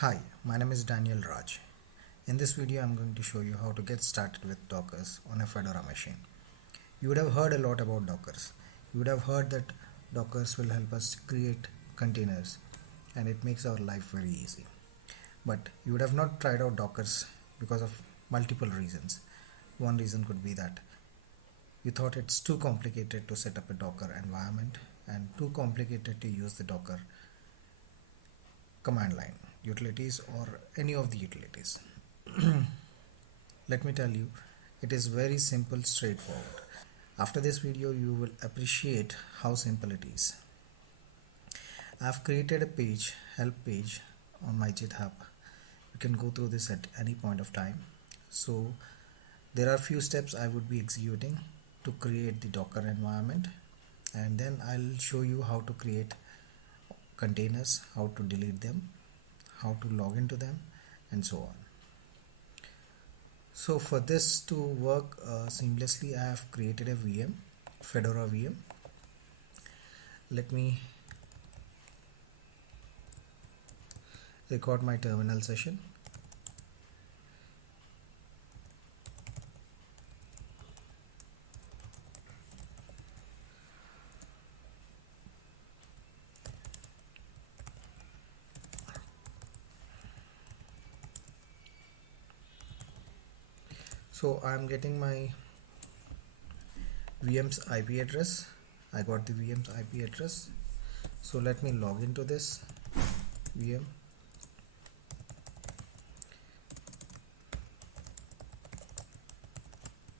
Hi, my name is Daniel Raj. In this video, I'm going to show you how to get started with Dockers on a Fedora machine. You would have heard a lot about Dockers. You would have heard that Dockers will help us create containers and it makes our life very easy. But you would have not tried out Dockers because of multiple reasons. One reason could be that you thought it's too complicated to set up a Docker environment and too complicated to use the Docker command line utilities or any of the utilities. Let me tell you, it is very simple, straightforward. After this video, you will appreciate how simple it is. I've created a page, help page on my GitHub. You can go through this at any point of time. So there are a few steps I would be executing to create the Docker environment, and then I'll show you how to create containers, how to delete them, how to log into them, and so on. So for this to work seamlessly, I have created a VM, Fedora VM. Let me record my terminal session. So I'm getting my VM's IP address. I got the VM's IP address. So let me log into this VM.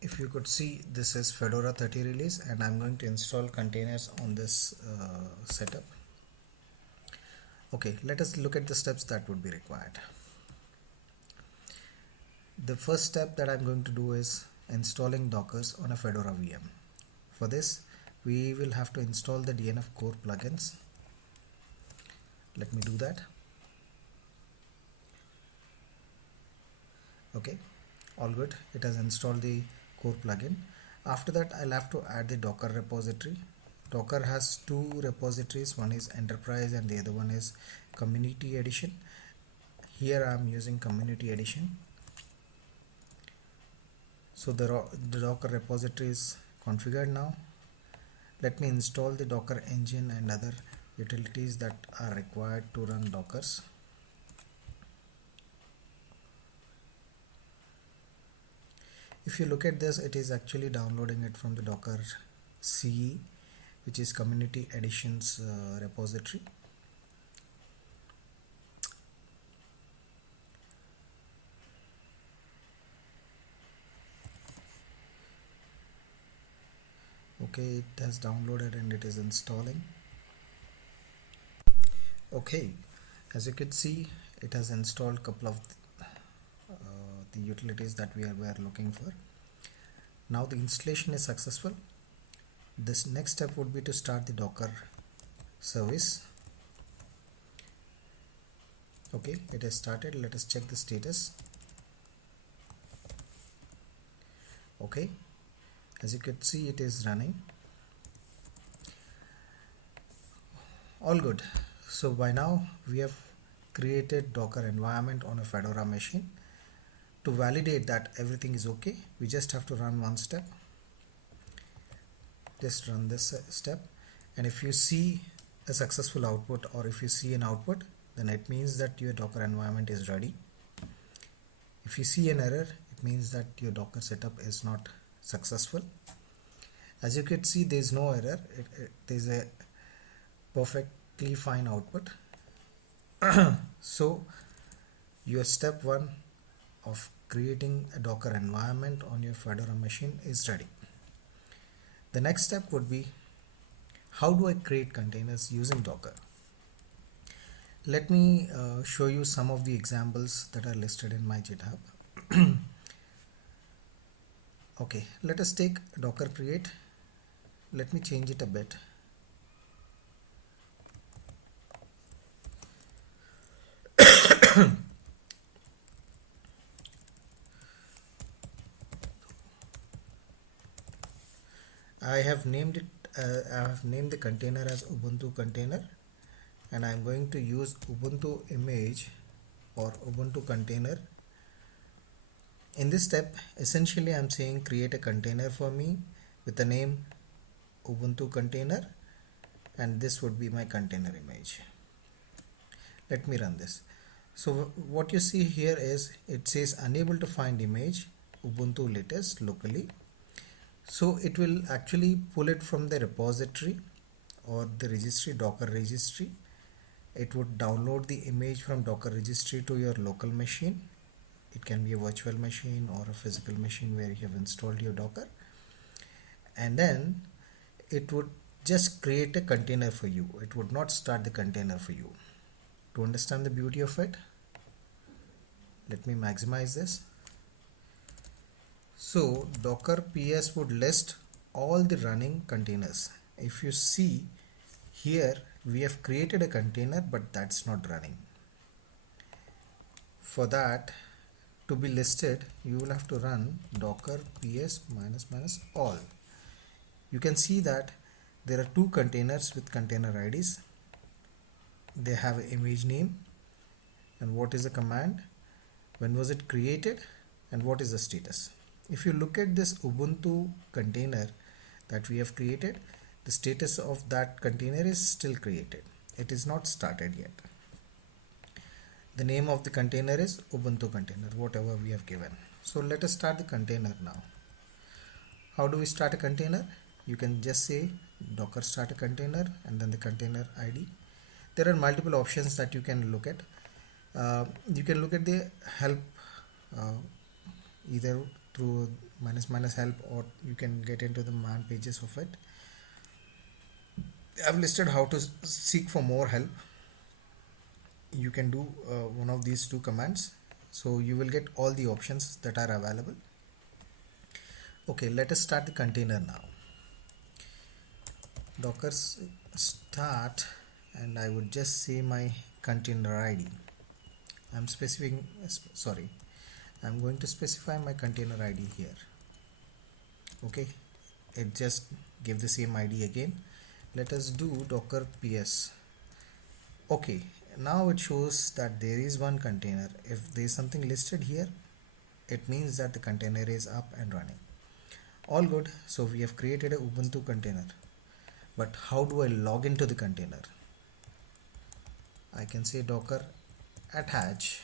If you could see, this is Fedora 30 release and I'm going to install containers on this setup. Okay, let us look at the steps that would be required. The first step that I'm going to do is installing Dockers on a Fedora VM. For this, we will have to install the DNF core plugins. Let me do that. Okay, all good. It has installed the core plugin. After that, I'll have to add the Docker repository. Docker has two repositories. One is Enterprise and the other one is Community Edition. Here I'm using Community Edition. So the Docker repository is configured now. Let me install the Docker engine and other utilities that are required to run Dockers. If you look at this, it is actually downloading it from the Docker CE, which is Community Edition's repository. Okay, it has downloaded and it is installing. Okay, as you can see, it has installed a couple of the utilities that we were looking for. Now the installation is successful. This next step would be to start the Docker service. Okay, it has started. Let us check the status. Okay, as you can see, it is running. All good. So by now we have created Docker environment on a Fedora machine. To validate that everything is okay, we just have to run one step. Just run this step, and if you see a successful output or if you see an output, then it means that your Docker environment is ready. If you see an error, it means that your Docker setup is not successful. As you can see, there is no error. There is a perfectly fine output. So your step one of creating a Docker environment on your Fedora machine is ready. The next step would be, how do I create containers using Docker? Let me show you some of the examples that are listed in my GitHub. Okay, let us take Docker create. Let me change it a bit. I have named the container as Ubuntu container, and I'm going to use Ubuntu image or Ubuntu container. In this step, essentially I'm saying create a container for me with the name Ubuntu container, and this would be my container image. Let me run this. So what you see here is it says unable to find image Ubuntu latest locally. So it will actually pull it from the repository or the registry, Docker registry. It would download the image from Docker registry to your local machine. It can be a virtual machine or a physical machine where you have installed your Docker, and then it would just create a container for you. It would not start the container for you. To understand the beauty of it, let me maximize this. So Docker PS would list all the running containers. If you see here, we have created a container, but that's not running. For that to be listed, you will have to run docker ps -- all. You can see that there are two containers with container IDs. They have an image name and what is the command, when was it created, and what is the status. If you look at this Ubuntu container that we have created, the status of that container is still created. It is not started yet. The name of the container is Ubuntu container, whatever we have given. So let us start the container now. How do we start a container? You can just say docker start a container and then the container ID. There are multiple options that you can look at. You can look at the help either through -- help, or you can get into the man pages of it. I've listed how to seek for more help. You can do one of these two commands, so you will get all the options that are available. Okay, let us start the container now. Docker start, and I would just say my container ID. I'm going to specify my container ID here. Okay, it just give the same ID again. Let us do docker ps. Okay, now it shows that there is one container. If there is something listed here, it means that the container is up and running. All good. So we have created a Ubuntu container, but how do I log into the container? I can say docker attach.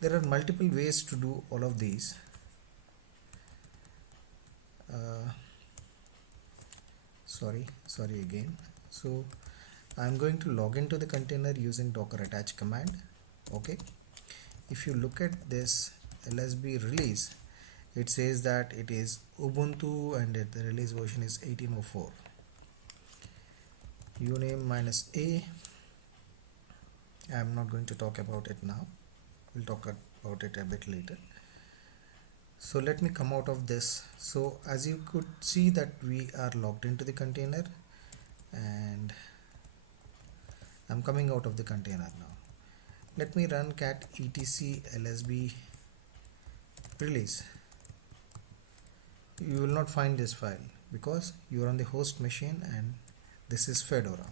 There are multiple ways to do all of these. Sorry again. So I'm going to log into the container using docker attach command. Okay, if you look at this lsb release, it says that it is Ubuntu and the release version is 1804. uname -a. I'm not going to talk about it now. We'll talk about it a bit later. So let me come out of this. So as you could see that we are logged into the container, and I'm coming out of the container now. Let me run cat etc lsb release. You will not find this file because you are on the host machine and this is Fedora.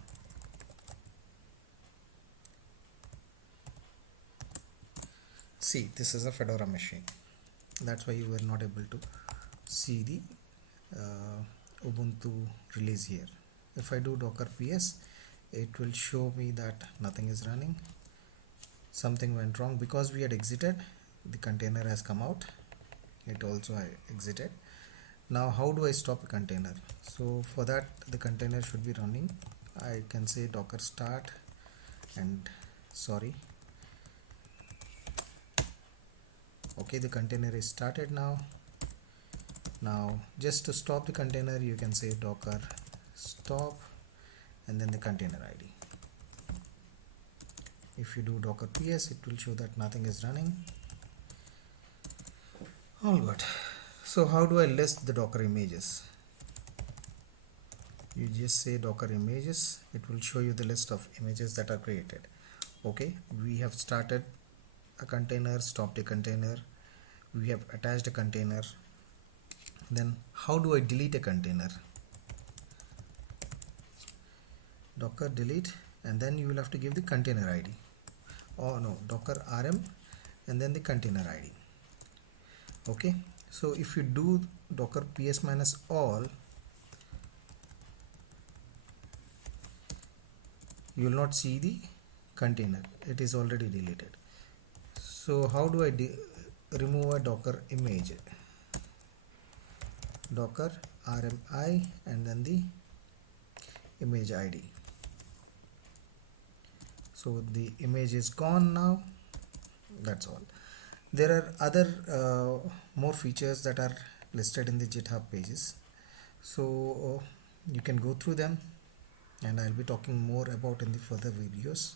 See, this is a Fedora machine. That's why you were not able to see the Ubuntu release here. If I do docker ps, it will show me that nothing is running. Something went wrong because we had exited. The container has come out. It also exited. Now how do I stop a container? So for that, the container should be running. I can say docker start, and okay, the container is started now. Now just to stop the container, you can say docker stop and then the container ID. If you do docker ps, it will show that nothing is running. All good. So how do I list the docker images? You just say docker images. It will show you the list of images that are created. Okay, we have started a container, stopped a container, we have attached a container. Then how do I delete a container? Docker delete, and then you will have to give the container ID. or no, docker rm and then the container id. Okay, so if you do docker ps minus all, you will not see the container, it is already deleted. So how do I remove a docker image? Docker rmi and then the image id. So the image is gone now. That's all. There are other more features that are listed in the GitHub pages, so you can go through them, and I'll be talking more about in the further videos.